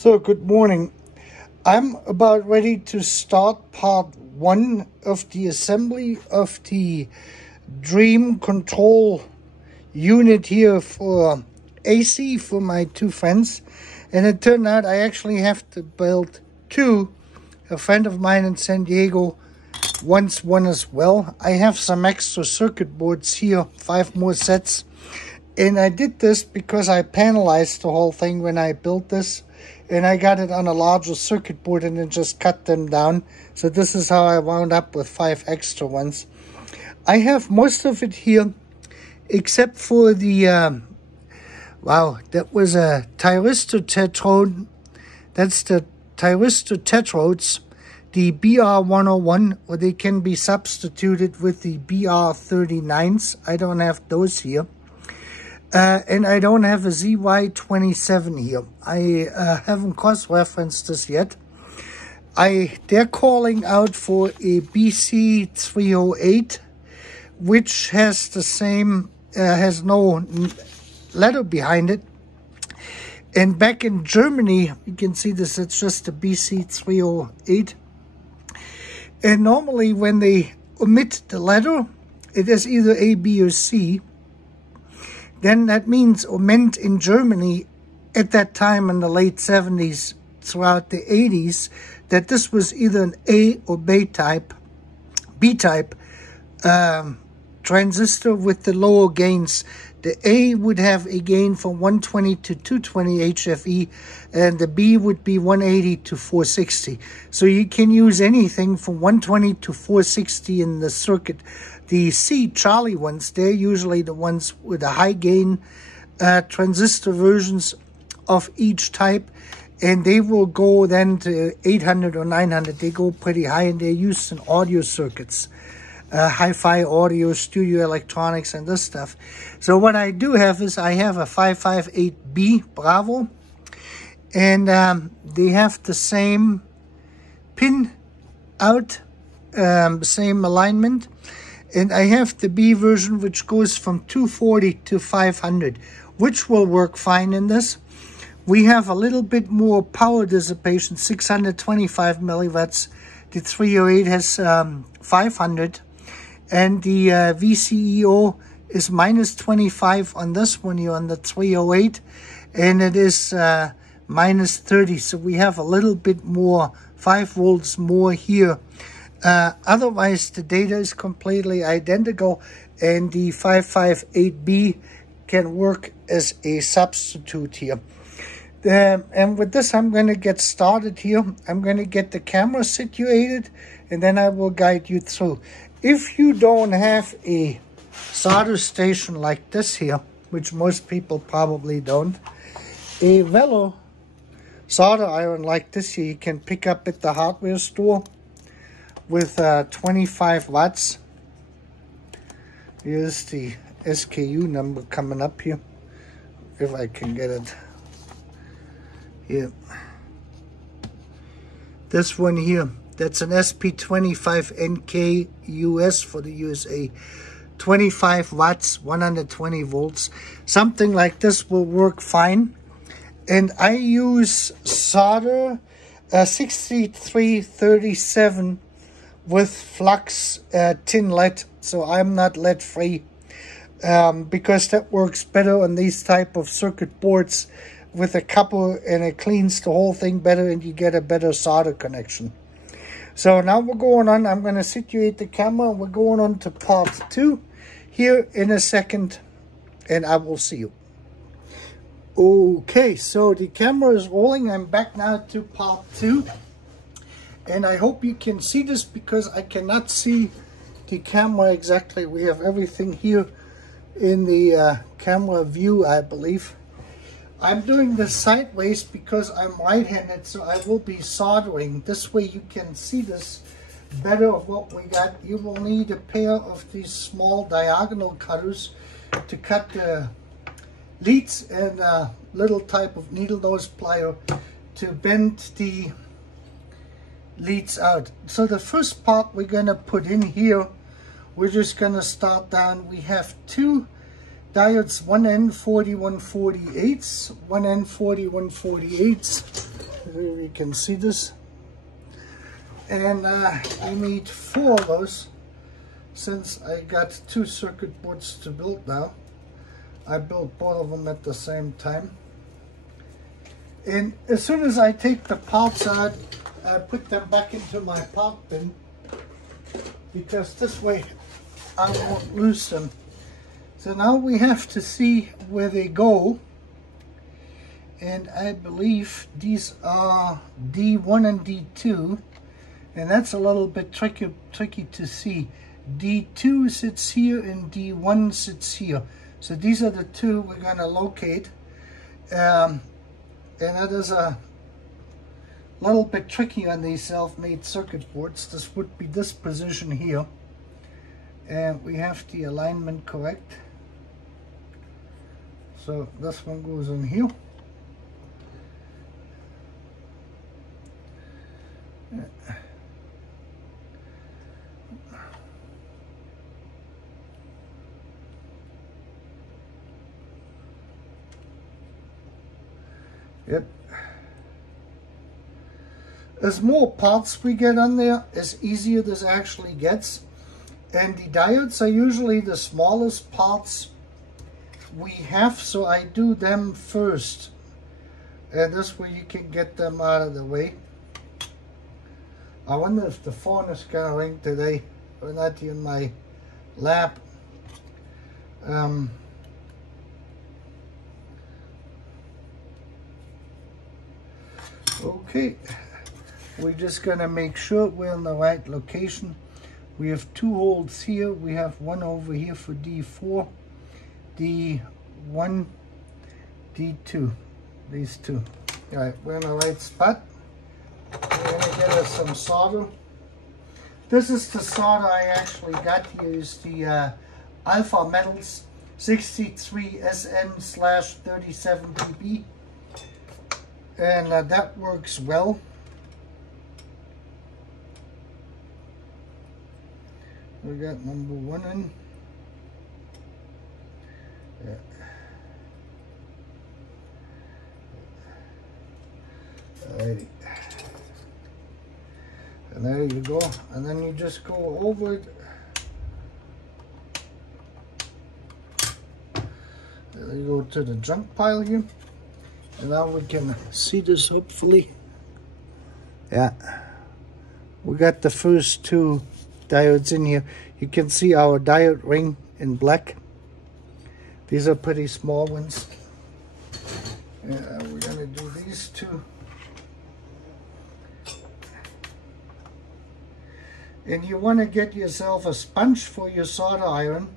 So, good morning. I'm about ready to start part 1 of the assembly of the Dream Control unit here for AC for my two friends. And it turned out I actually have to build two. A friend of mine in San Diego wants one as well. I have some extra circuit boards here, 5 more sets. And I did this because I panelized the whole thing when I built this. And I got it on a larger circuit board and then just cut them down. So this is how I wound up with 5 extra ones. I have most of it here, except for the, wow, that was a thyristor tetrode. That's the thyristor tetrodes, the BR101, or they can be substituted with the BR39s. I don't have those here. And I don't have a ZY27 here. I haven't cross-referenced this yet. They're calling out for a BC308, which has the same, has no letter behind it. And back in Germany, you can see this, it's just a BC308. And normally when they omit the letter, it is either A, B, or C. Then that means, or meant in Germany at that time in the late 70s, throughout the 80s, that this was either an A or B type transistor with the lower gains. The A would have a gain from 120 to 220 HFE, and the B would be 180 to 460. So you can use anything from 120 to 460 in the circuit. The C Charlie ones, they're usually the ones with the high gain transistor versions of each type, and they will go then to 800 or 900. They go pretty high, and they're used in audio circuits. Hi-fi audio, studio electronics, and this stuff. So what I do have is I have a 558B Bravo, and they have the same pin out, same alignment, and I have the B version, which goes from 240 to 500, which will work fine in this. We have a little bit more power dissipation, 625 milliwatts. The 308 has 500. And the VCEO is minus 25 on this one here on the 308, and it is minus 30. So we have a little bit more, 5 volts more here. Otherwise, the data is completely identical, and the 558B can work as a substitute here. And with this, I'm going to get started here. I'm going to get the camera situated, and then I will guide you through. If you don't have a solder station like this here, which most people probably don't, a Velo solder iron like this here you can pick up at the hardware store with 25 watts. Here's the SKU number coming up here, if I can get it here. This one here, that's an SP25NK US for the USA. 25 watts, 120 volts. Something like this will work fine. And I use solder 6337 with flux tin lead. So I'm not lead free because that works better on these type of circuit boards with a copper, and it cleans the whole thing better and you get a better solder connection. So now we're going on, I'm going to situate the camera, and we're going on to part 2 here in a second, and I will see you. Okay, so the camera is rolling. I'm back now to part 2, and I hope you can see this because I cannot see the camera exactly. We have everything here in the camera view, I believe. I'm doing this sideways because I'm right-handed, so I will be soldering. This way you can see this better of what we got. You will need a pair of these small diagonal cutters to cut the leads, and a little type of needle nose plier to bend the leads out. So the first part we're going to put in here, we're just going to start down. We have 2 diodes, one N40 148s, one N40 148s, You can see this. And I made 4 of those. Since I got 2 circuit boards to build now, I built both of them at the same time. And as soon as I take the parts out, I put them back into my part bin, because this way I won't lose them. So now we have to see where they go. And I believe these are D1 and D2. And that's a little bit tricky to see. D2 sits here and D1 sits here. So these are the 2 we're going to locate. And that is a little bit tricky on these self-made circuit boards. This would be this position here. And we have the alignment correct. So this one goes in here. Yep. As more parts we get on there, as easier this actually gets. And the diodes are usually the smallest parts we have, so I do them first. And this way you can get them out of the way. I wonder if the phone is gonna ring today. Or not in my lap. Okay, we're just gonna make sure we're in the right location. We have 2 holes here. We have 1 over here for D4, D1, D2, these 2. All right, we're in the right spot. We're gonna get us some solder. This is the solder I actually got here. Is the Alpha Metals 63SN/37PB. And that works well. We got number 1 in. Yeah. Alrighty. And there you go. And then you just go over it. There you go to the junk pile here. And now we can see this hopefully. Yeah. We got the first 2 diodes in here. You can see our diode ring in black. These are pretty small ones. Yeah, we're gonna do these 2. And you want to get yourself a sponge for your solder iron.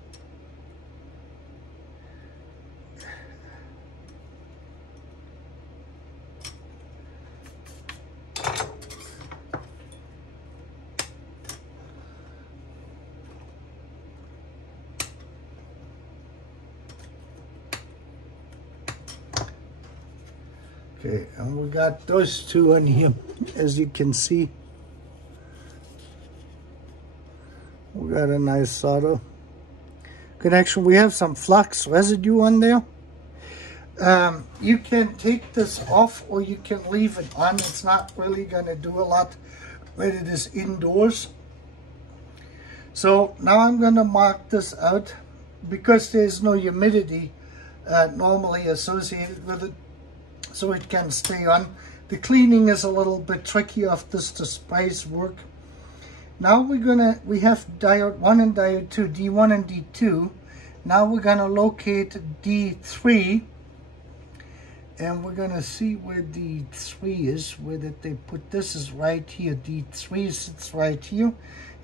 Okay, and we got those 2 in here, as you can see. We got a nice solder connection. We have some flux residue on there. You can take this off or you can leave it on. It's not really going to do a lot when it is indoors. So now I'm going to mark this out because there's no humidity normally associated with it, so it can stay on. The cleaning is a little bit tricky of this sprays work. Now we have diode 1 and diode 2, D1 and D2. Now we're gonna locate D3, and we're gonna see where D3 is. Where did they put this? Is right here. D3 sits right here,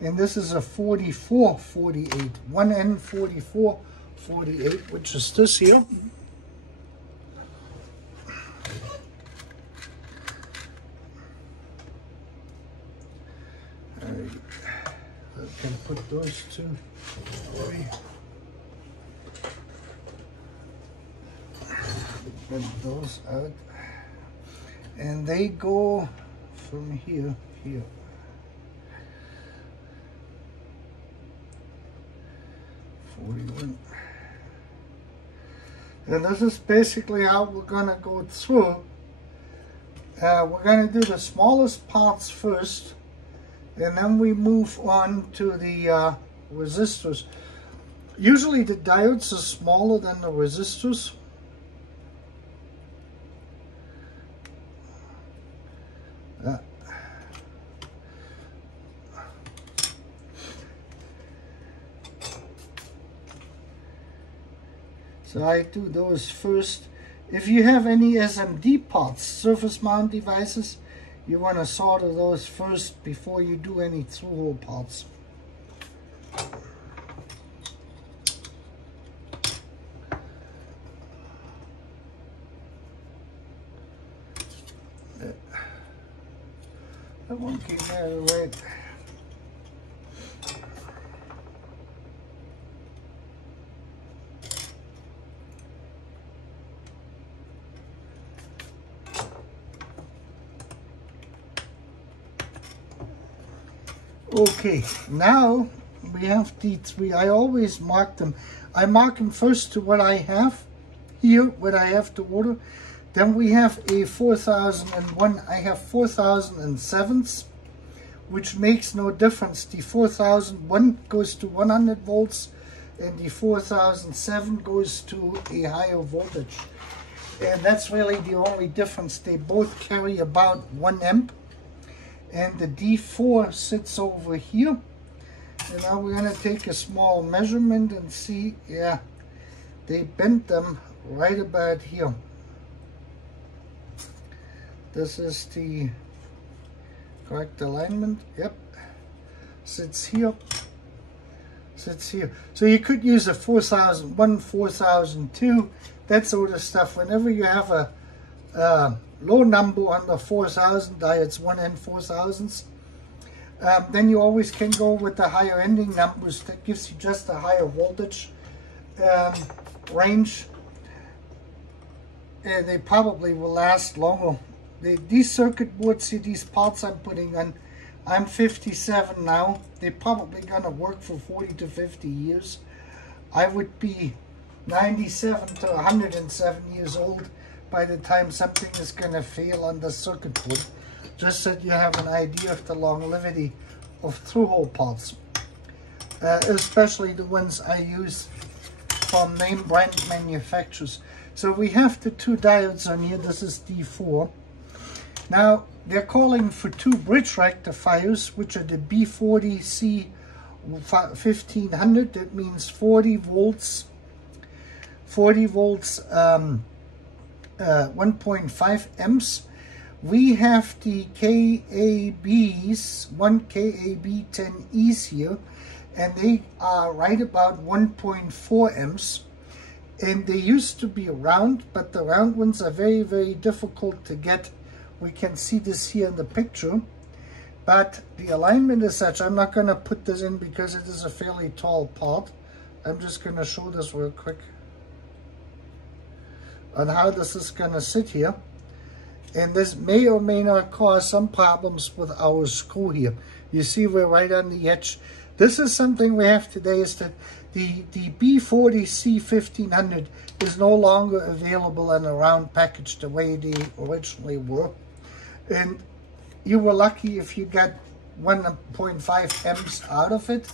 and this is a 4448, 1N4448, which is this here. I can put those 2 away. Get those out. And they go from here, here. And this is basically how we're gonna go through. We're going to do the smallest parts first, and then we move on to the resistors. Usually the diodes are smaller than the resistors. So I do those first. If you have any SMD parts, surface mount devices, you want to solder those first before you do any through-hole parts. That one came out of the right. Okay, now we have the three. I always mark them. I mark them first to what I have here, what I have to order. Then we have a 4001. I have 4007s, which makes no difference. The 4001 goes to 100 volts, and the 4007 goes to a higher voltage. And that's really the only difference. They both carry about 1 amp. And the D4 sits over here. And now we're going to take a small measurement and see, yeah, they bent them right about here. This is the correct alignment. Yep. Sits here. Sits here. So you could use a 4001, 4002, that sort of stuff. Whenever you have a low number on the 4000 diodes, 1N 4000s, then you always can go with the higher ending numbers. That gives you just a higher voltage range, and they probably will last longer. These circuit boards here, these parts I'm putting on, I'm 57 now. They're probably gonna work for 40 to 50 years. I would be 97 to 107 years old by the time something is going to fail on the circuit board, just so you have an idea of the longevity of through-hole parts, especially the ones I use from name brand manufacturers. So we have the two diodes on here. This is D4. Now they're calling for two bridge rectifiers, which are the B40C 1500. That means 40 volts 1.5 amps. We have the KABs, 1 KAB10Es here, and they are right about 1.4 amps. And they used to be round, but the round ones are very, very difficult to get. We can see this here in the picture. But the alignment is such, I'm not going to put this in because it is a fairly tall part. I'm just going to show this real quick on how this is going to sit here. And this may or may not cause some problems with our screw here. You see we're right on the edge. This is something we have today, is that the B40C 1500 is no longer available in a round package the way they originally were. And you were lucky if you got 1.5 amps out of it.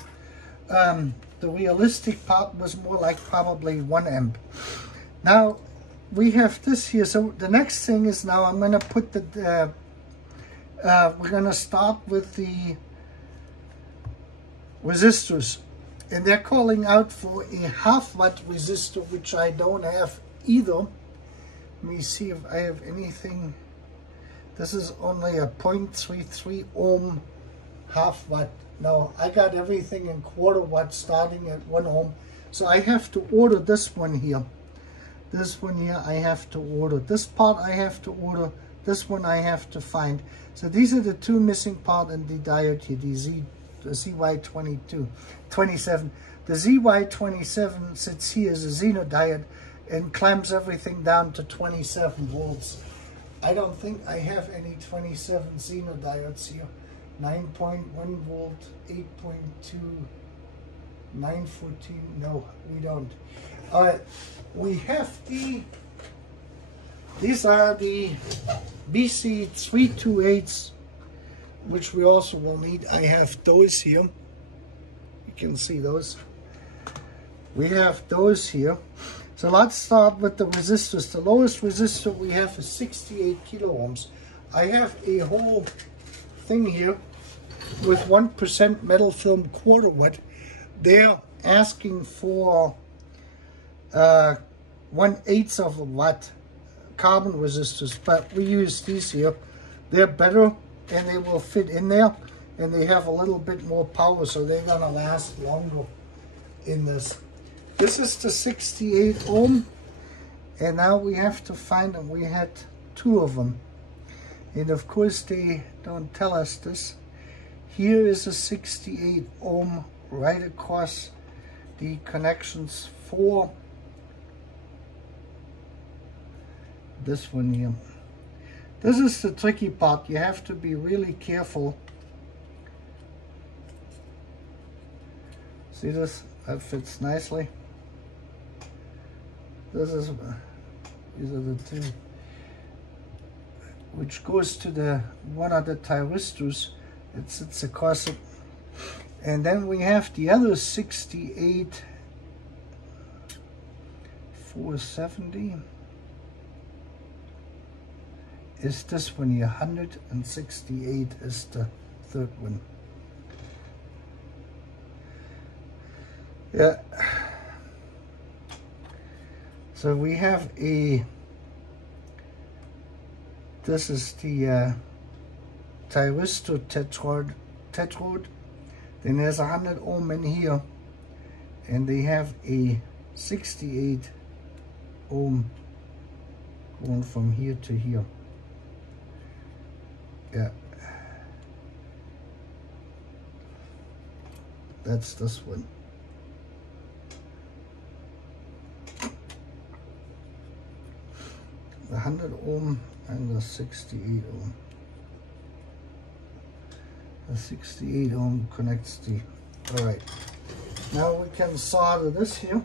The realistic part was more like probably 1 amp. Now, we have this here. So the next thing is, now I'm going to put the, we're going to start with the resistors. And they're calling out for a 1/2 watt resistor, which I don't have either. Let me see if I have anything. This is only a 0.33 ohm 1/2 watt. No, I got everything in 1/4 watt starting at 1 ohm. So I have to order this one here. This one here I have to order. This part I have to order. This one I have to find. So these are the two missing parts in the diode here, the ZY27. The ZY27 sits here as a Xeno diode and clamps everything down to 27 volts. I don't think I have any 27 Xeno diodes here. 9.1 volt, 8.2, 914, no, we don't. All right, we have the These are the BC 328s, which we also will need. I have those here. You can see those. We have those here. So let's start with the resistors. The lowest resistor we have is 68 kilo ohms. I have a whole thing here with 1% metal film quarter watt. They're asking for 1/8 of a watt carbon resistors, but we use these here. They're better and they will fit in there, and they have a little bit more power, so they're gonna last longer in this. This is the 68 ohm, and now we have to find them. We had 2 of them, and of course they don't tell us this. Here is a 68 ohm right across the connections for this one here. This is the tricky part. You have to be really careful. See this? That fits nicely. These are the 2, which goes to the one of the thyristors. It sits across it. And then we have the other 68 470 is this one here. 168 is the 3rd one. Yeah. So we have this is the thyristor tetrode. Then there's 100 ohm in here, and they have a 68 ohm going from here to here. Yeah, that's this one. The 100 ohm and the 68 ohm. The 68 ohm connects the, all right. Now we can solder this here.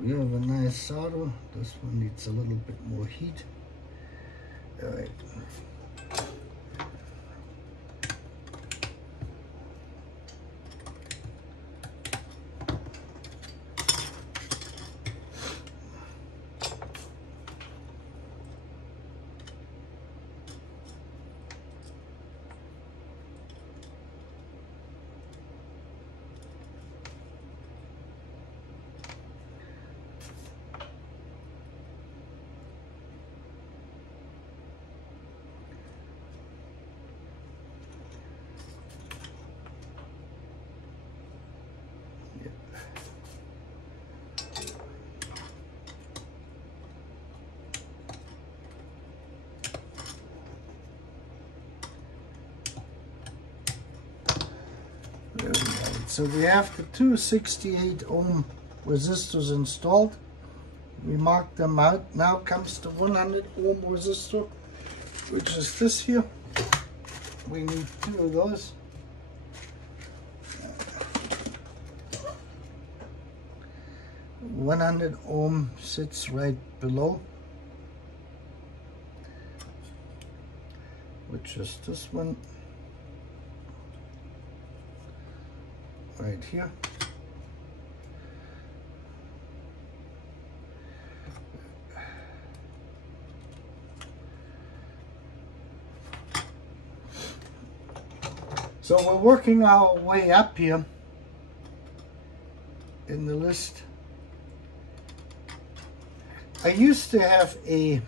We have a nice solder. This one needs a little bit more heat. All right. So we have the 2 68 ohm resistors installed. We mark them out. Now comes the 100 ohm resistor, which is this here. We need 2 of those. Uh, 100 ohm sits right below, which is this one. Right here. So we're working our way up here in the list. I used to have a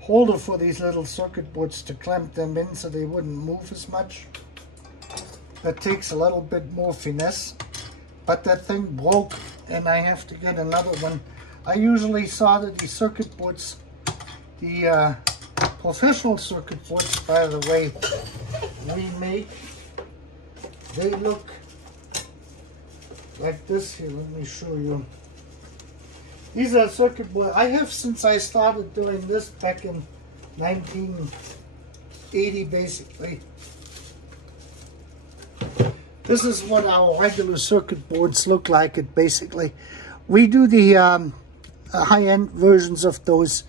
holder for these little circuit boards to clamp them in so they wouldn't move as much. That takes a little bit more finesse, but that thing broke and I have to get another one. I usually solder the circuit boards, the professional circuit boards, by the way, we make. They look like this here. Let me show you. These are circuit board I have since I started doing this back in 1980, basically. This is what our regular circuit boards look like. It basically, we do the high-end versions of those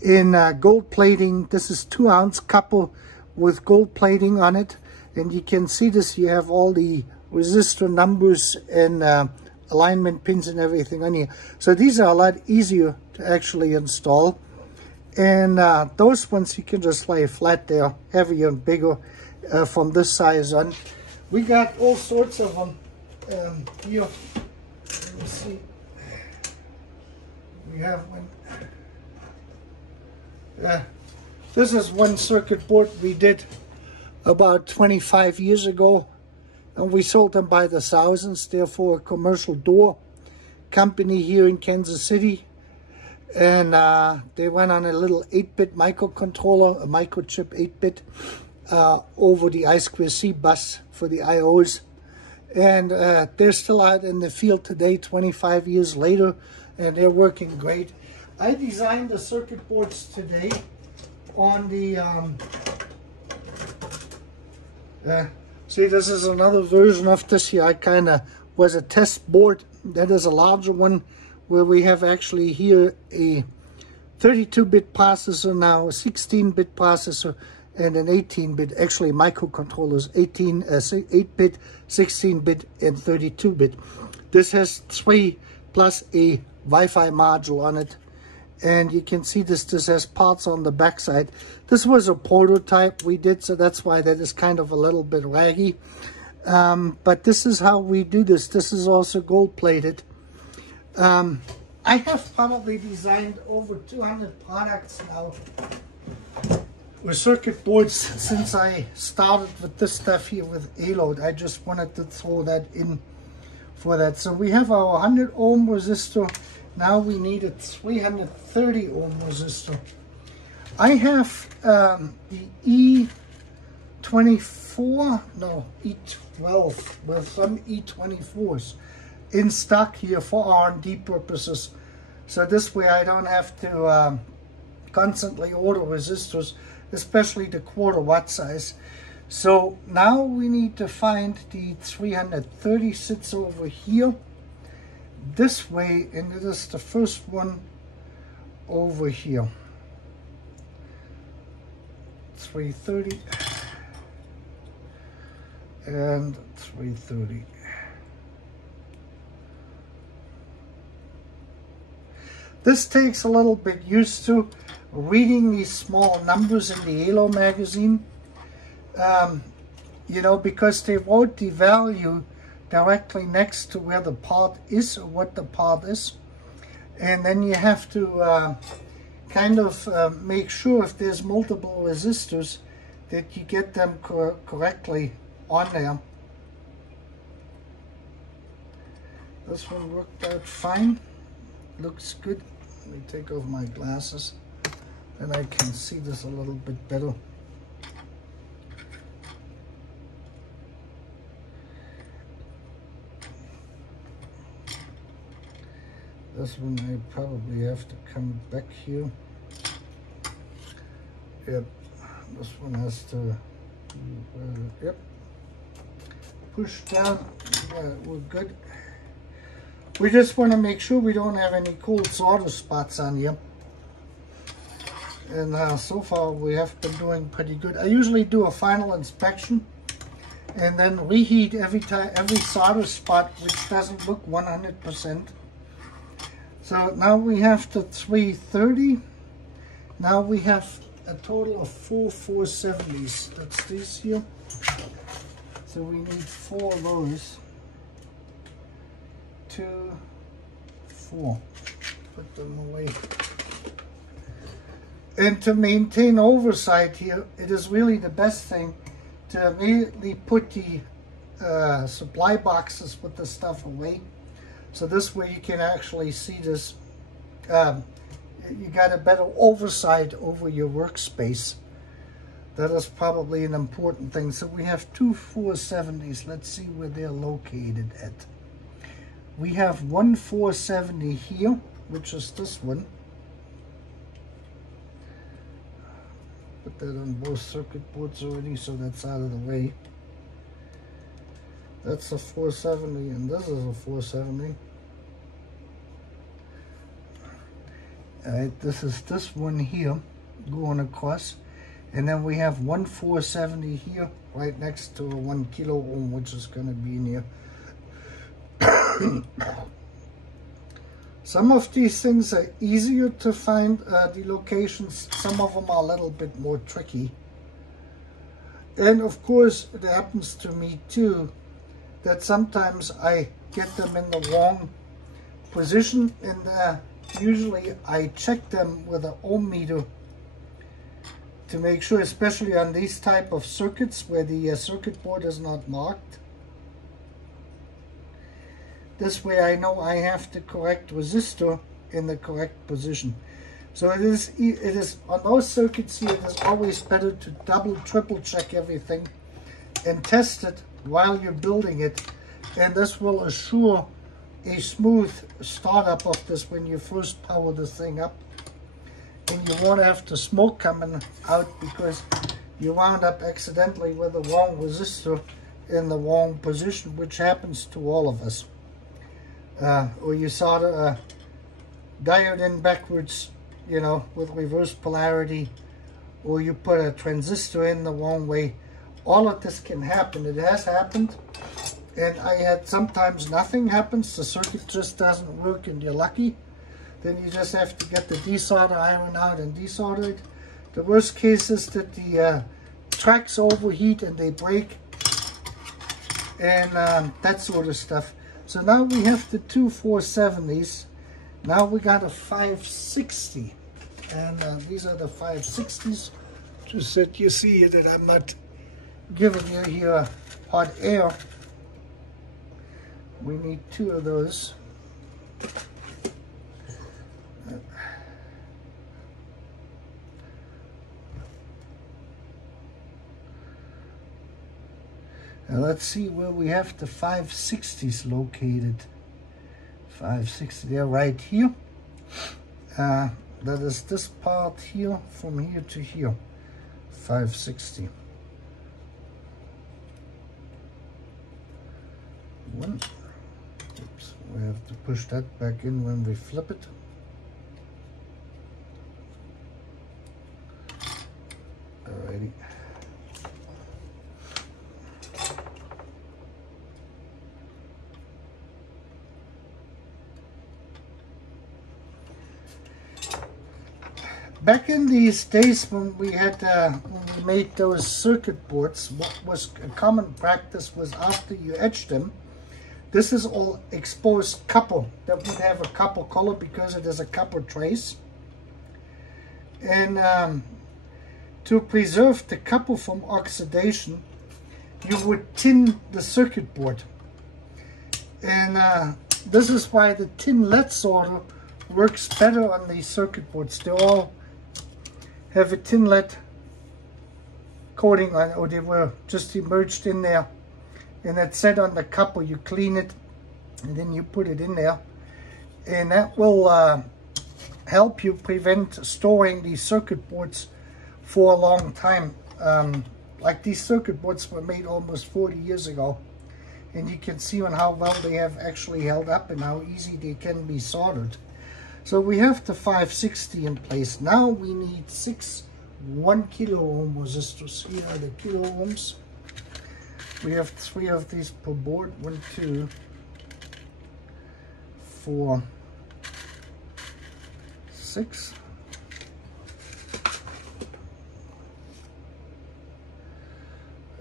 in gold plating. This is 2-ounce copper with gold plating on it, and you can see this. You have all the resistor numbers and alignment pins and everything on here. So these are a lot easier to actually install. And those ones you can just lay flat. They're heavier and bigger from this size on. We got all sorts of them here. Let me see. We have one. This is one circuit board we did about 25 years ago, and we sold them by the thousands. They're for a commercial door company here in Kansas City, and they went on a little 8-bit microcontroller, a microchip 8-bit, over the I2C bus for the IOs, and they're still out in the field today 25 years later, and they're working great. I designed the circuit boards today on the see, this is another version of this here. I kind of was a test board. That is a larger one where we have actually here a 32-bit processor now, a 16-bit processor, and an 18-bit, actually microcontrollers, 8-bit, 16-bit, and 32-bit. This has 3 plus a Wi-Fi module on it. And you can see this has parts on the backside. This was a prototype we did, so that's why that is kind of a little bit raggy. But this is how we do this. This is also gold plated. I have probably designed over 200 products now with circuit boards since I started with this stuff here with ELO. I just wanted to throw that in for that. So we have our 100 ohm resistor. Now we need a 330 ohm resistor. I have the E12 with some E24s in stock here for R&D purposes. So this way I don't have to constantly order resistors, especially the 1/4 watt size. So now we need to find the 330 sits over here this way, and it is the first one over here. 330 and 330. This takes a little bit used to reading these small numbers in the ELO magazine, you know, because they wrote the value directly next to where the part is or what the part is. And then you have to kind of make sure if there's multiple resistors that you get them correctly on there. This one worked out fine. Looks good. Let me take off my glasses and I can see this a little bit better. This one I probably have to come back here. Yep, this one has to, yep, push down. Yeah, we're good. We just want to make sure we don't have any cold solder spots on here. And so far we have been doing pretty good. I usually do a final inspection and then reheat every solder spot which doesn't look 100%. So now we have the 330. Now we have a total of 4 470s. That's these here. So we need 4 of those. 2, 4. Put them away. And to maintain oversight here, it is really the best thing to immediately put the supply boxes with the stuff away. So this way you can actually see this. You got a better oversight over your workspace. That is probably an important thing. So we have 2 470s. Let's see where they're located at. We have one 470 here, which is this one. Put that on both circuit boards already, so that's out of the way. That's a 470, and this is a 470. Alright, this is this one here going across, and then we have one 470 here right next to a 1 kilo ohm, which is going to be in here. Some of these things are easier to find the locations, some of them are a little bit more tricky. And of course it happens to me too that sometimes I get them in the wrong position, and usually I check them with an ohm meter to make sure, especially on these type of circuits where the circuit board is not marked. This way I know I have the correct resistor in the correct position. So it is on those circuits here, it is always better to double, triple check everything and test it while you're building it. And this will assure a smooth startup of this when you first power the thing up. And you won't have the smoke coming out because you wound up accidentally with the wrong resistor in the wrong position, which happens to all of us. Or you solder a diode in backwards, you know, with reverse polarity, or you put a transistor in the wrong way. All of this can happen. It has happened, and I had sometimes nothing happens. The circuit just doesn't work and you're lucky. Then you just have to get the desolder iron out and desolder it. The worst case is that the tracks overheat and they break, and that sort of stuff. So now we have the two 470s. Now we got a 560. And these are the 560s. Just that you see that I'm not giving you here hot air. We need two of those. Now let's see where we have the 560s located. 560, they're right here. That is this part here, from here to here. 560. One. Oops, we have to push that back in when we flip it. Alrighty. Back in these days when we had when we made those circuit boards, what was a common practice was after you etched them, this is all exposed copper that would have a copper color because it is a copper trace. And to preserve the copper from oxidation, you would tin the circuit board. And this is why the tin lead solder works better on these circuit boards. They all have a tin lead coating on, or they were just emerged in there, and it's set on the copper. You clean it and then you put it in there, and that will help you prevent storing these circuit boards for a long time. Like these circuit boards were made almost 40 years ago, and you can see on how well they have actually held up and how easy they can be soldered. So we have the 560 in place. Now we need 6 1 kilo ohm resistors. Here are the kilo ohms. We have 3 of these per board. 1, 2, 4, 6.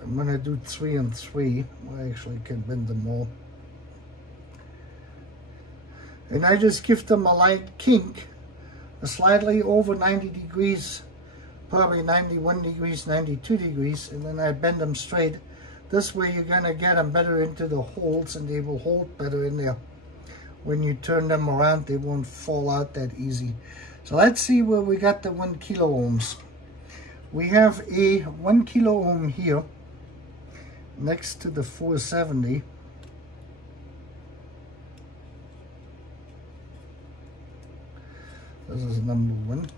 I'm going to do 3 and 3. I actually can bend them all. And I just give them a light kink, slightly over 90 degrees, probably 91 degrees, 92 degrees, and then I bend them straight. This way you're going to get them better into the holes, and they will hold better in there. When you turn them around, they won't fall out that easy. So let's see where we got the 1 kilo ohms. We have a 1 kilo ohm here next to the 470. This is number 1.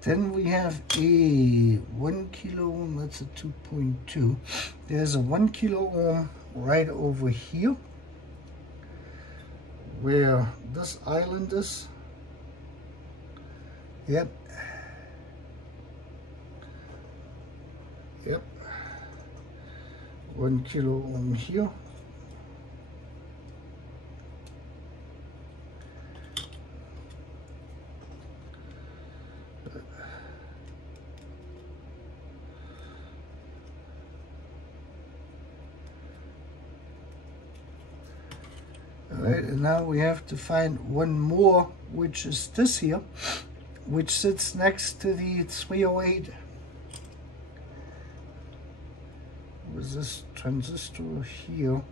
Then we have a 1 kilo ohm, that's a 2.2. There's a 1 kilo ohm right over here, where this island is. Yep. Yep. 1 kilo ohm here. Alright, and now we have to find one more, which is this here, which sits next to the 308. With this transistor here,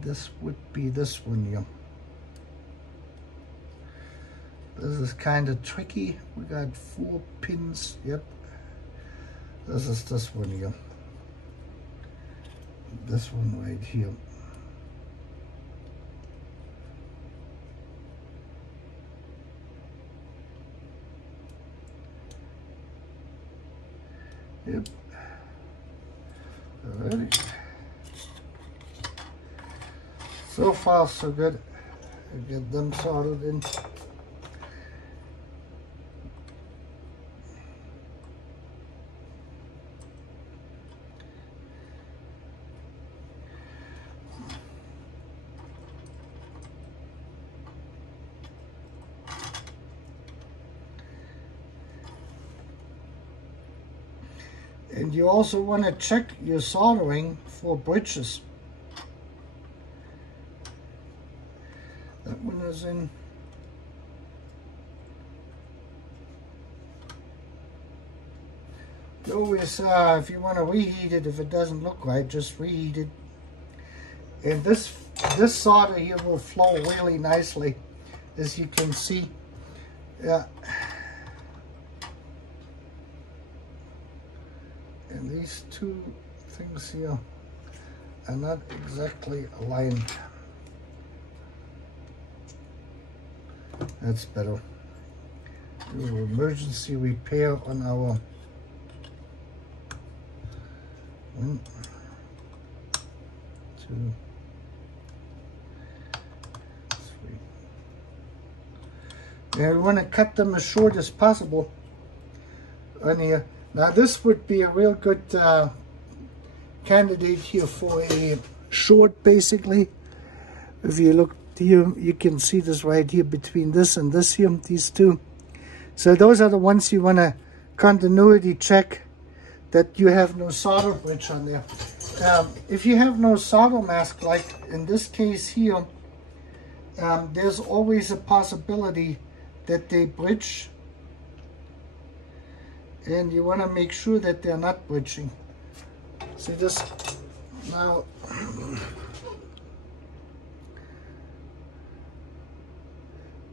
this would be this one here. This is kind of tricky. We got 4 pins. Yep. This is this one here. This one right here. Yep. Alrighty. So far, so good. I get them sorted in. And you also want to check your soldering for bridges. That one is in. Always, if you want to reheat it, if it doesn't look right, just reheat it. And this solder here will flow really nicely, as you can see. Yeah. And these two things here are not exactly aligned. That's better. Do an emergency repair on our 1, 2, 3. And we want to cut them as short as possible on here. Now this would be a real good candidate here for a short, basically. If you look here, you can see this right here between this and this here, these two. So those are the ones you want to continuity check that you have no solder bridge on there. If you have no solder mask, like in this case here, there's always a possibility that they bridge. And you want to make sure that they're not bridging. See this now.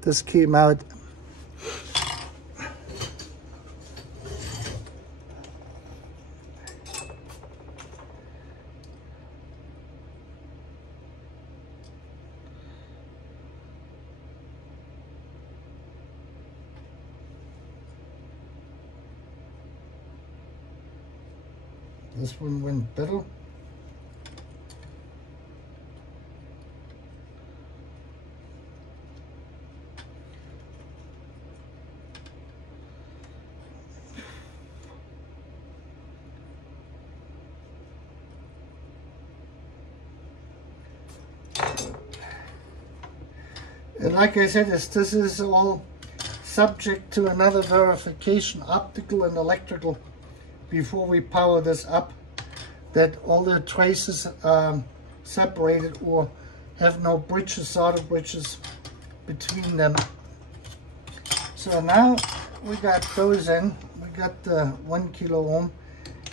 This came out. This one went better. And like I said, this is all subject to another verification, optical and electrical, before we power this up, that all the traces are separated or have no bridges, solder bridges between them. So now we got those in. We got the 1 kilo ohm.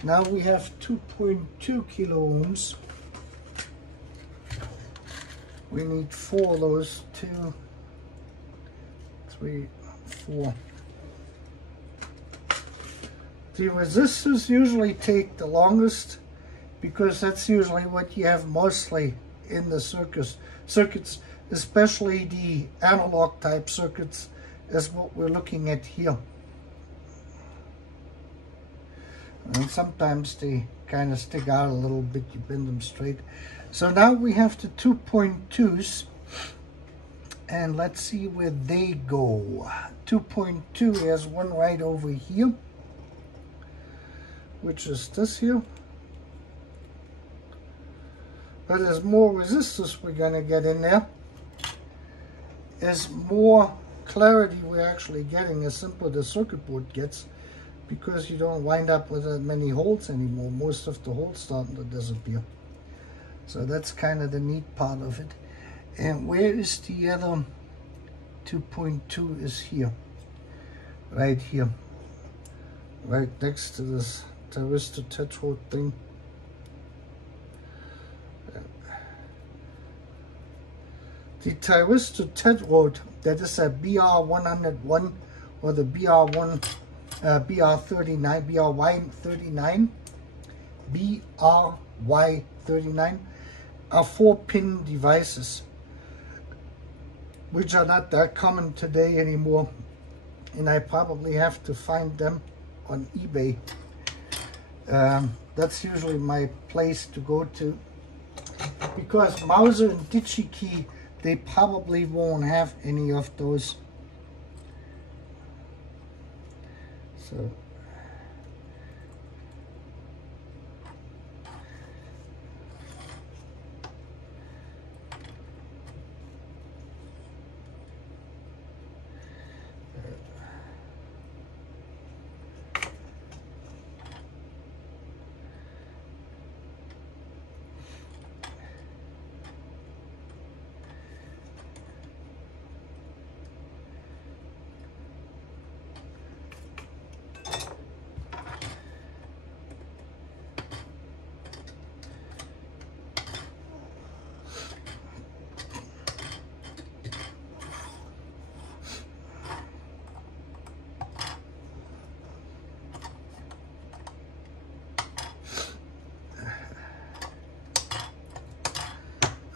Now we have 2.2 kilo ohms. We need 4 of those, 2, 3, 4. The resistors usually take the longest because that's usually what you have mostly in the circuits, especially the analog type circuits, is what we're looking at here. And sometimes they kind of stick out a little bit, you bend them straight. So now we have the 2.2s, and let's see where they go. 2.2 has one right over here, which is this here. But as more resistors we're going to get in there, as more clarity we're actually getting, as simpler the circuit board gets, because you don't wind up with that many holes anymore. Most of the holes starting to disappear. So that's kind of the neat part of it. And where is the other 2.2 is here. Right here. Right next to this thyristor tetrode thing. The thyristor tetrode, that is a BR101 or the BR1 BR39, BRY39, BRY39 are 4-pin devices, which are not that common today anymore, and I probably have to find them on eBay. That's usually my place to go to, because Mauser and DigiKey, they probably won't have any of those. So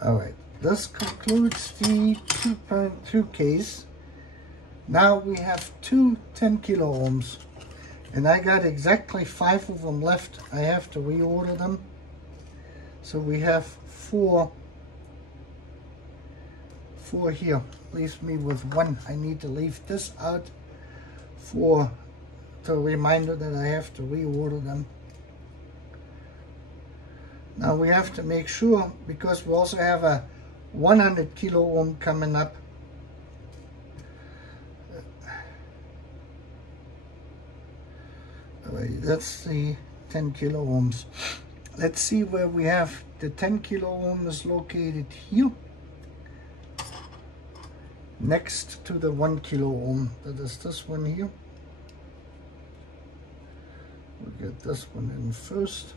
alright, this concludes the 2.2 case. Now we have two 10 kilo ohms, and I got exactly 5 of them left. I have to reorder them. So we have four here. Leaves me with one. I need to leave this out for the reminder that I have to reorder them. Now we have to make sure, because we also have a 100 kilo ohm coming up. Alright, that's the 10 kilo ohms. Let's see where we have the 10 kilo ohm is located here, next to the 1 kilo ohm. That is this one here. We'll get this one in first.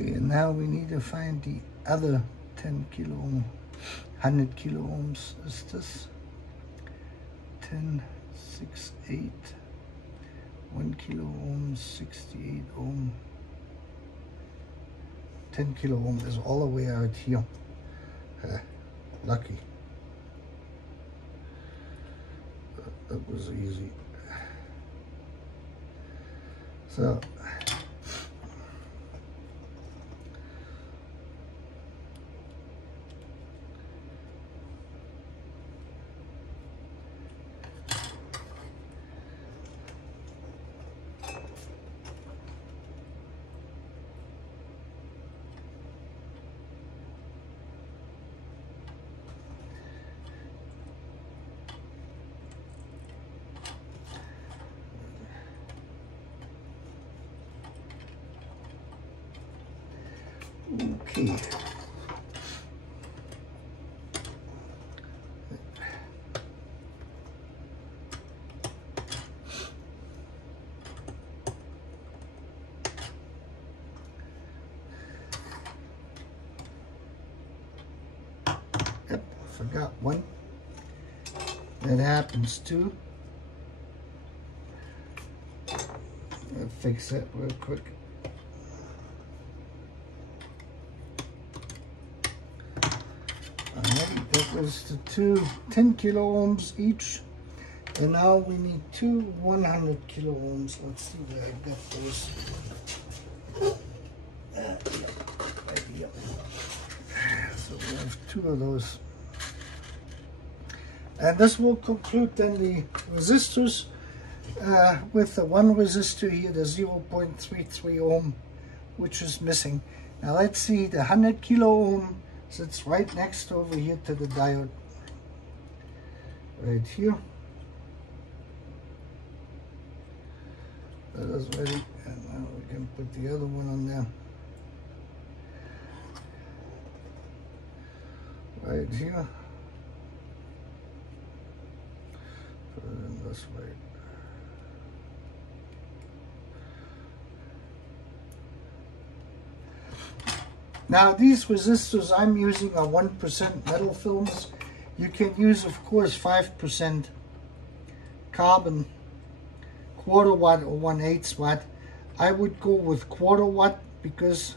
Okay, and now we need to find the other 10 kilo ohm, 100 kilo ohms. Is this 10, 6, 8, 1 kilo ohm, 68 ohm. 10 kilo ohm is all the way out here. Lucky. That was easy. So okay. forgot one. That happens too. I'll fix that real quick. Alright, that was the two 10 kilo ohms each. And now we need two 100 kilo ohms. Let's see where I got those. Right here. So we have two of those. And this will conclude then the resistors with the one resistor here, the 0.33 ohm, which is missing. Now let's see, the 100 kilo ohm sits right next over here to the diode. Right here. That is ready, and now we can put the other one on there. Right here. Put it in this way. Now these resistors I'm using are 1% metal films. You can use, of course, 5% carbon, quarter watt or 1/8 watt. I would go with quarter watt because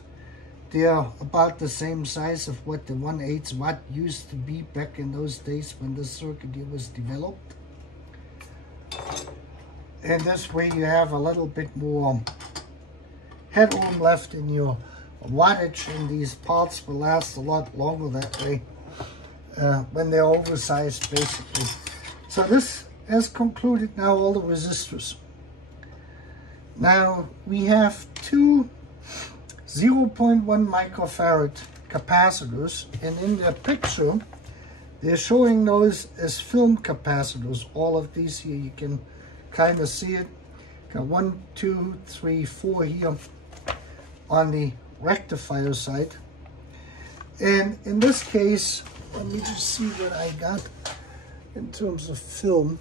they are about the same size of what the 1/8 watt used to be back in those days when this circuit here was developed. And this way you have a little bit more headroom left in your wattage, and these parts will last a lot longer that way when they're oversized, basically. So this has concluded now all the resistors. Now we have two 0.1 microfarad capacitors, and in their picture they're showing those as film capacitors. All of these here, you can kind of see it. Got 1, 2, 3, 4 here on the rectifier side. And in this case, let me just see what I got in terms of film.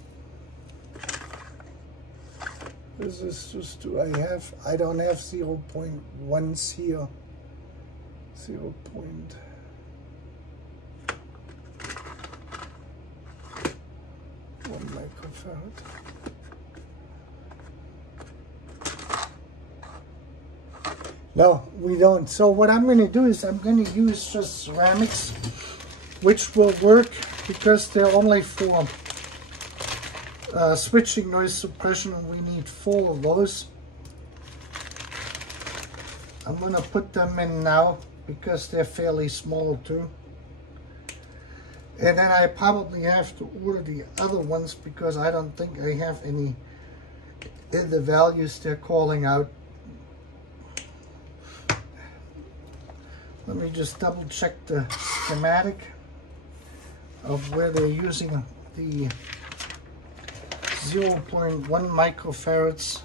Resistors do I have? I don't have 0.1s here. 0.1 microfarad. No, we don't. So what I'm going to do is I'm going to use just ceramics, which will work because they're only for switching noise suppression, and we need 4 of those. I'm going to put them in now because they're fairly small too. And then I probably have to order the other ones because I don't think I have any in the values they're calling out. Let me just double check the schematic of where they're using the 0.1 microfarads.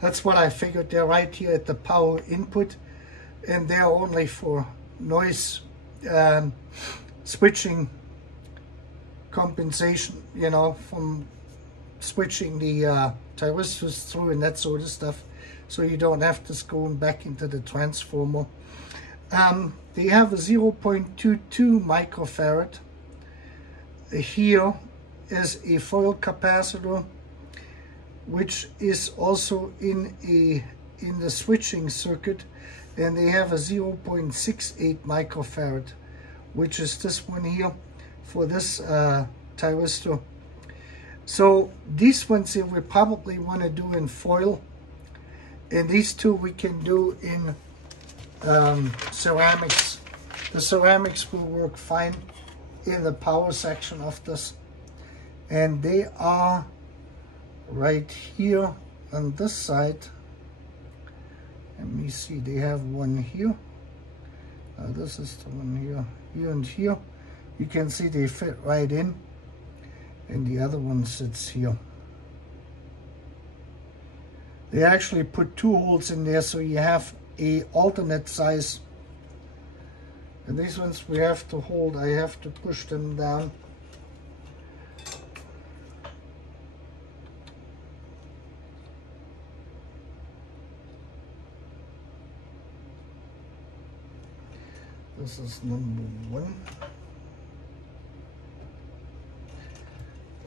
That's what I figured. They're right here at the power input, and they're only for noise switching compensation, you know, from switching the thyristors through and that sort of stuff, so you don't have to go back into the transformer. They have a 0.22 microfarad. Here is a foil capacitor, which is also in the switching circuit, and they have a 0.68 microfarad, which is this one here for this thyristor. So these ones here we probably want to do in foil, and these two we can do in ceramics. The ceramics will work fine in the power section of this, and they are right here on this side. Let me see, they have one here. This is the one here, here and here. You can see they fit right in, and the other one sits here. They actually put 2 holes in there, so you have a alternate size. And these ones we have to hold. I have to push them down. This is number 1.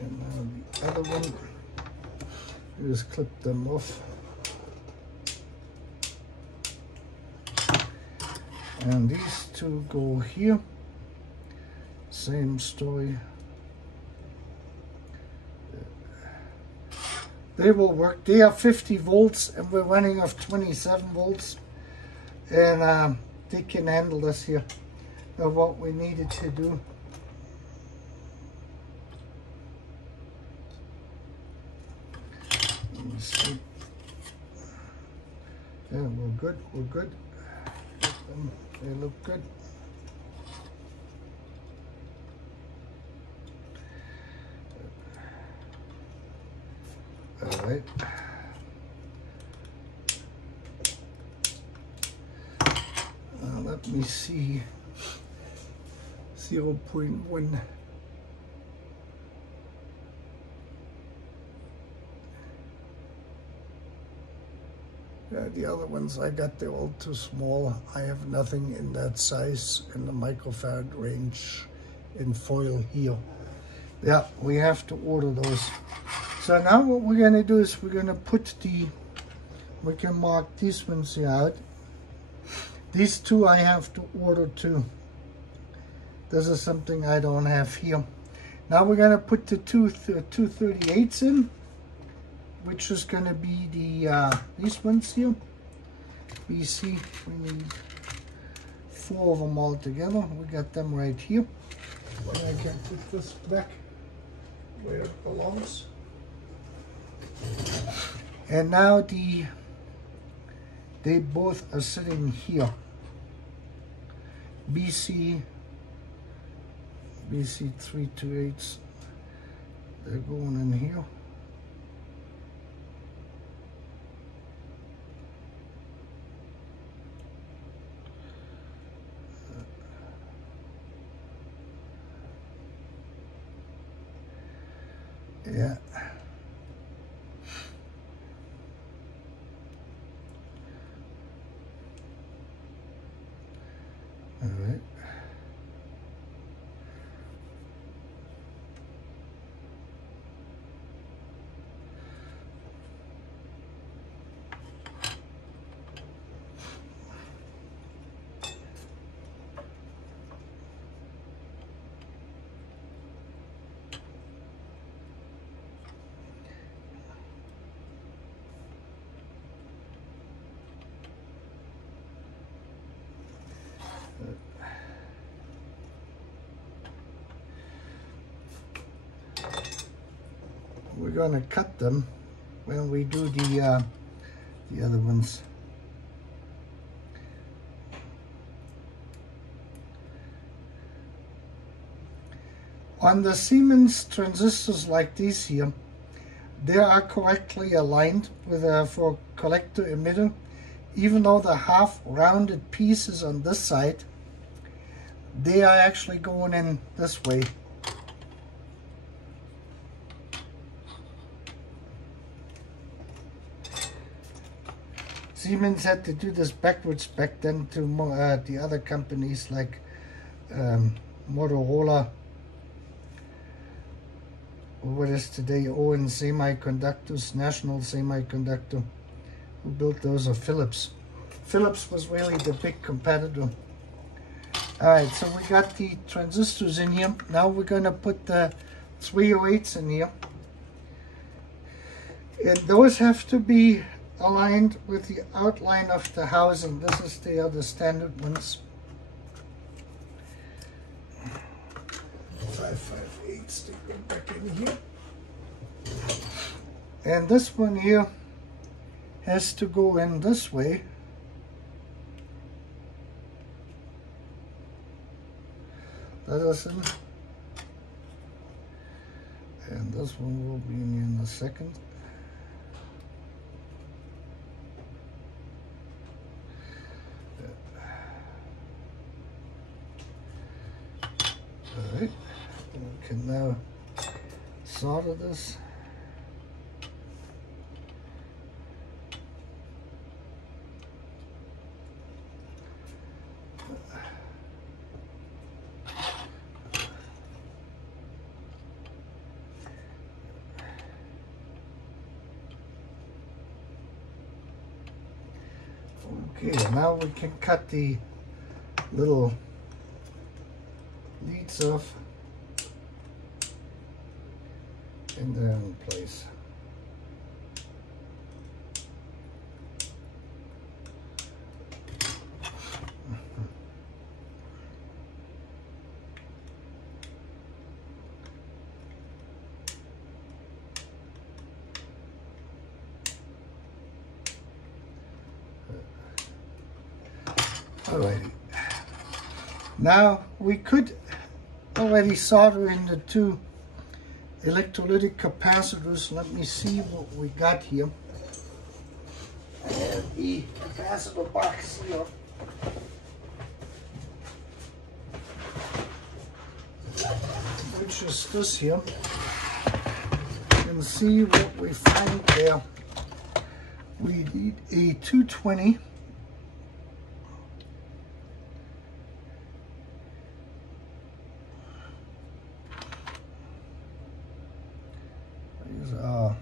And now the other one, you just clip them off. And these two go here. Same story. They will work. They are 50 volts and we're running off 27 volts. And they can handle this here. Now what we needed to do. Let me see. Yeah, we're good, we're good. They look good. All right. Let me see. 0.1. The other ones I got, they're all too small. I have nothing in that size in the microfarad range in foil here. Yeah, we have to order those. So now what we're going to do is we're going to put we can mark these ones here out. These two I have to order too. This is something I don't have here. Now we're going to put the two 238s in, which is going to be the these ones here. BC, we need 4 of them all together. We got them right here. But I can put this back where it belongs. And now they both are sitting here. BC 328s, they're going in here. Yeah. All right. We're going to cut them when we do the other ones. On the Siemens transistors like these here, they are correctly aligned with for collector emitter, even though the half rounded pieces on this side, they are actually going in this way. Siemens had to do this backwards back then to the other companies like Motorola, or what is today Owen Semiconductors, National Semiconductor, who built those, or Philips. Philips was really the big competitor. Alright, so we got the transistors in here. Now we're going to put the 308s in here. And those have to be aligned with the outline of the housing. This is the other standard ones. 558s to go back in here. And this one here has to go in this way. That is in. And this one will be in a second. Alright, we can now solder this. Okay, now we can cut the little leads off and they're in place. Alrighty. Now we could already solder in the two electrolytic capacitors. Let me see what we got here. I have the capacitor box here. Which is this here. You can see what we find there. We need a 220. These are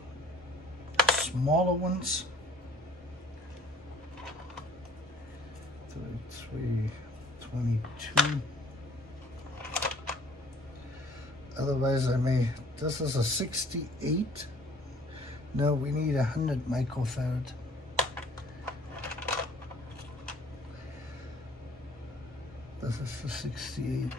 smaller ones. 33, 22. Otherwise I may, this is a 68. No, we need 100 microfarad. This is the 68.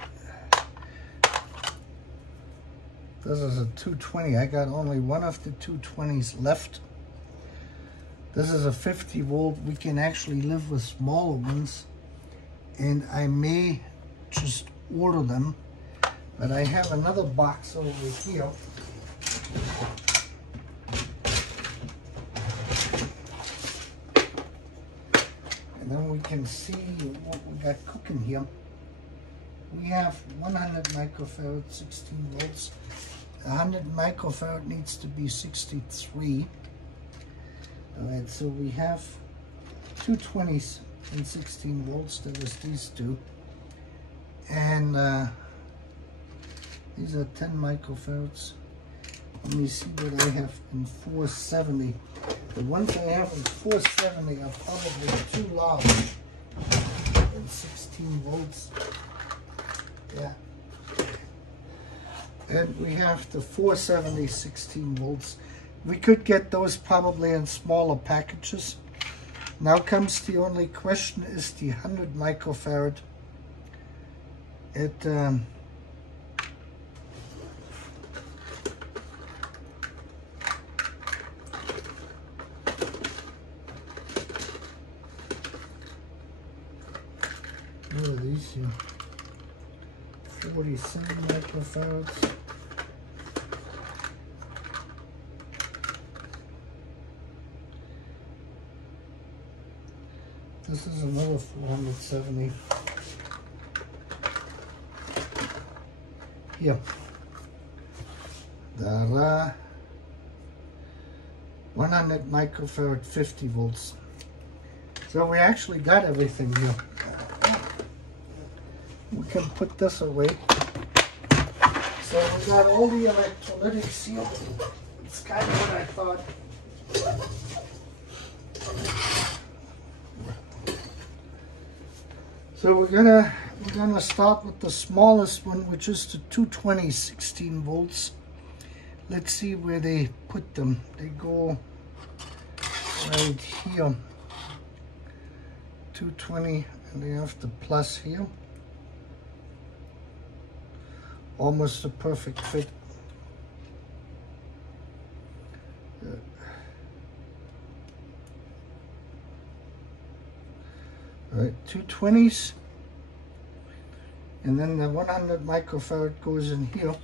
This is a 220. I got only one of the 220s left. This is a 50 volt. We can actually live with smaller ones. And I may just order them. But I have another box over here. And then we can see what we got cooking here. We have 100 microfarad, 16 volts. 100 microfarad needs to be 63. All right, so we have 220s and 16 volts. That is these two. And these are 10 microfarads. Let me see what I have in 470. The ones I have in 470 are probably too large. And 16 volts. Yeah. And we have the 470 16 volts. We could get those probably in smaller packages. Now comes the only question, is the 100 microfarad. It what are these here? 47 microfarads. This is another 470. Here. There are 100 microfarad, 50 volts. So we actually got everything here. We can put this away. So we got all the electrolytics here. It's kind of what I thought. So we're gonna start with the smallest one, which is the 220 16 volts. Let's see where they put them. They go right here. 220, and they have the plus here. Almost a perfect fit. All right, 220s, and then the 100 microfarad goes in here.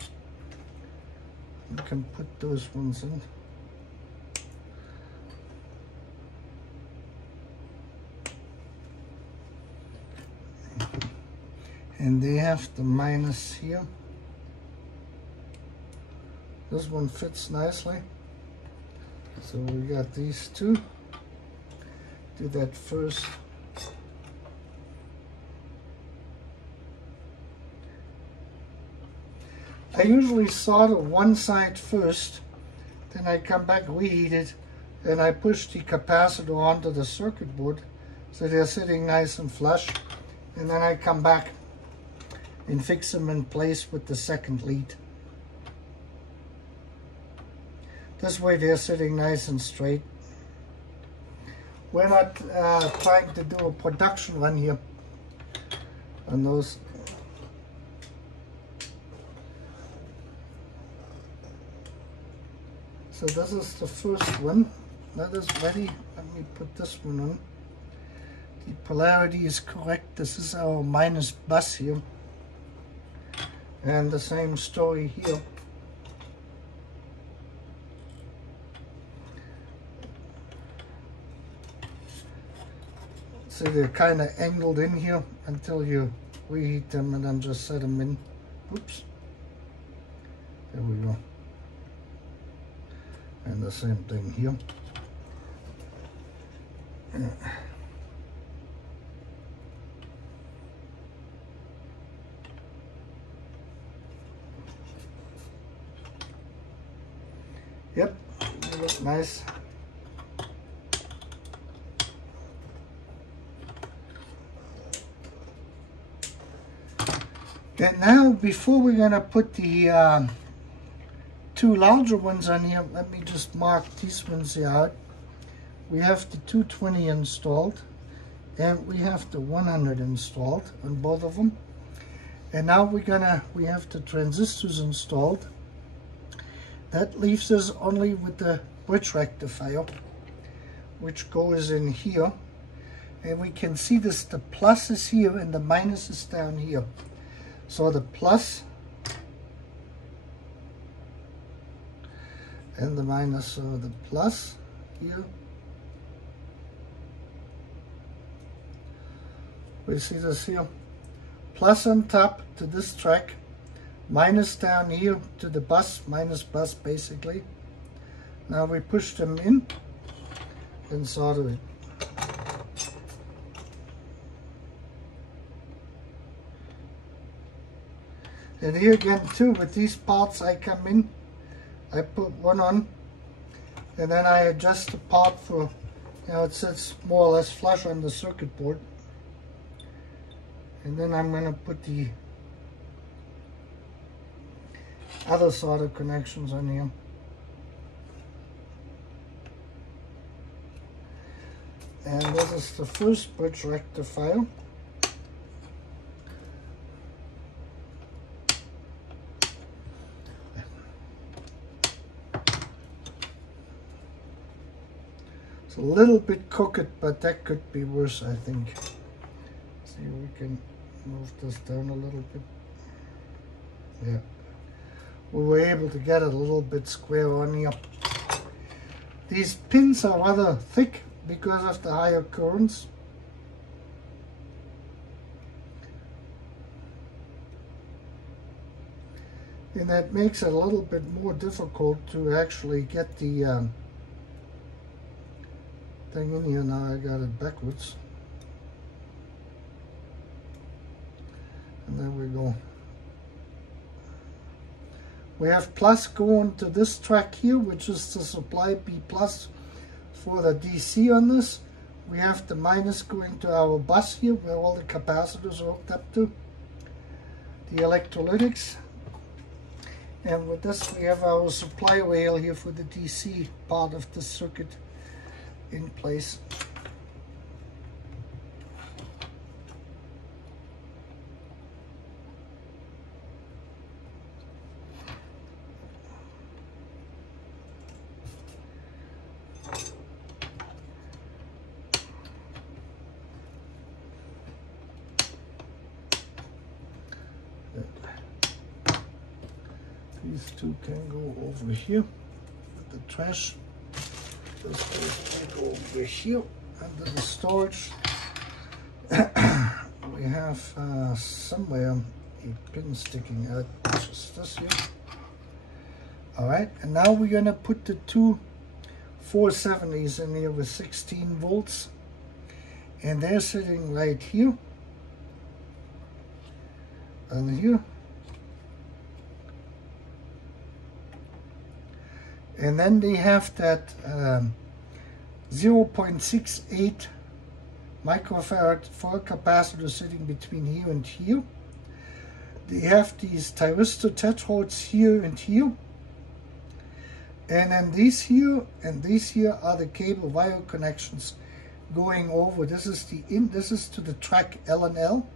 You can put those ones in. And they have the minus here. This one fits nicely. So we got these two. Do that first. I usually solder one side first, then I come back, reheat it, and I push the capacitor onto the circuit board, So they're sitting nice and flush. And then I come back and fix them in place with the second lead. This way they're sitting nice and straight. We're not trying to do a production run here on those. So this is the first one. That is ready. Let me put this one on. The polarity is correct. This is our minus bus here. And the same story here. So they're kind of angled in here until you reheat them and then just set them in. Oops. There we go. And the same thing here. Yep, they look nice. And now, before we're going to put the two larger ones on here, let me just mark these ones here out. We have the 220 installed, and we have the 100 installed on both of them. And now we have the transistors installed. That leaves us only with the bridge rectifier, which goes in here. And we can see this, the plus is here and the minus is down here. So the plus and the minus, so the plus here. We see this here. Plus on top to this track, minus down here to the bus, minus bus basically. Now we push them in and solder it. And here again too, with these parts I come in, I put one on, and then I adjust the part for, it sits more or less flush on the circuit board. And then I'm going to put the other solder connections on here. And this is the first bridge rectifier. It's a little bit crooked, but that could be worse, I think. See, we can move this down a little bit. Yeah. We were able to get it a little bit square on here. These pins are rather thick because of the higher currents. And that makes it a little bit more difficult to actually get the thing in here. Now I got it backwards. And there we go. We have plus going to this track here, which is the supply B plus for the DC on this. We have the minus going to our bus here, where all the capacitors are hooked up to. The electrolytics. And with this we have our supply rail here for the DC part of the circuit in place. These two can go over here with the trash. This can go over here under the storage. We have somewhere a pin sticking out, which is this here. Alright, and now we're going to put the two 470s in here with 16 volts. And they're sitting right here and here. And then they have that 0.68 microfarad foil capacitor sitting between here and here. They have these thyristor tetrodes here and here. And then these here and these here are the cable wire connections going over. This is this is to the track L and L.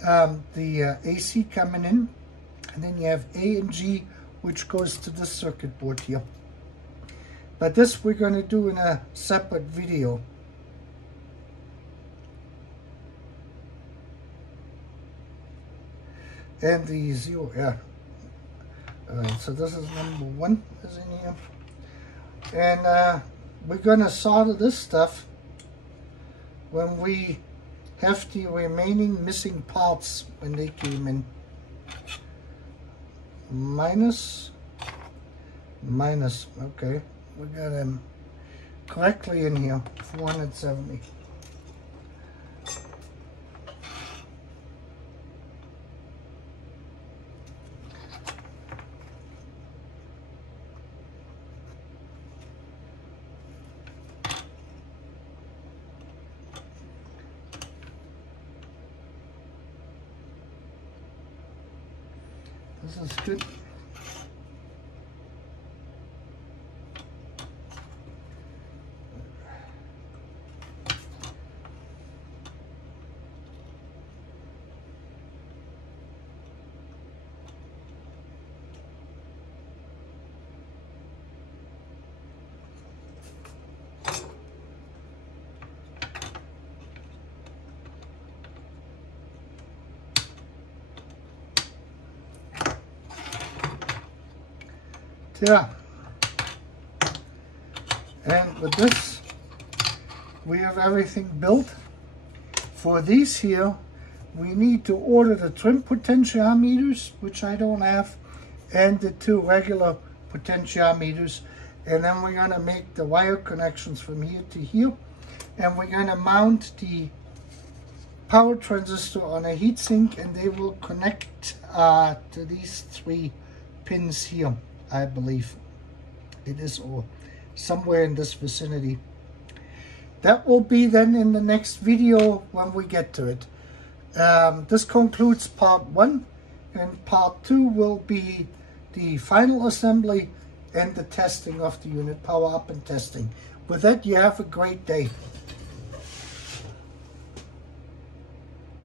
The AC coming in, and then you have A and G, which goes to this circuit board here. But this we're going to do in a separate video. And the zero, yeah. Alright, so this is number 1 is in here. And we're going to solder this stuff when we have the remaining missing parts when they came in. Minus, okay. We got them correctly in here, 470. This is good. Yeah, and with this we have everything built. For these here we need to order the trim potentiometers, which I don't have, and the 2 regular potentiometers, and then we're going to make the wire connections from here to here, and we're going to mount the power transistor on a heatsink, and they will connect to these 3 pins here. I believe it is, or somewhere in this vicinity. That will be then in the next video when we get to it. This concludes part 1, and part 2 will be the final assembly and the testing of the unit, power up and testing. With that, you have a great day.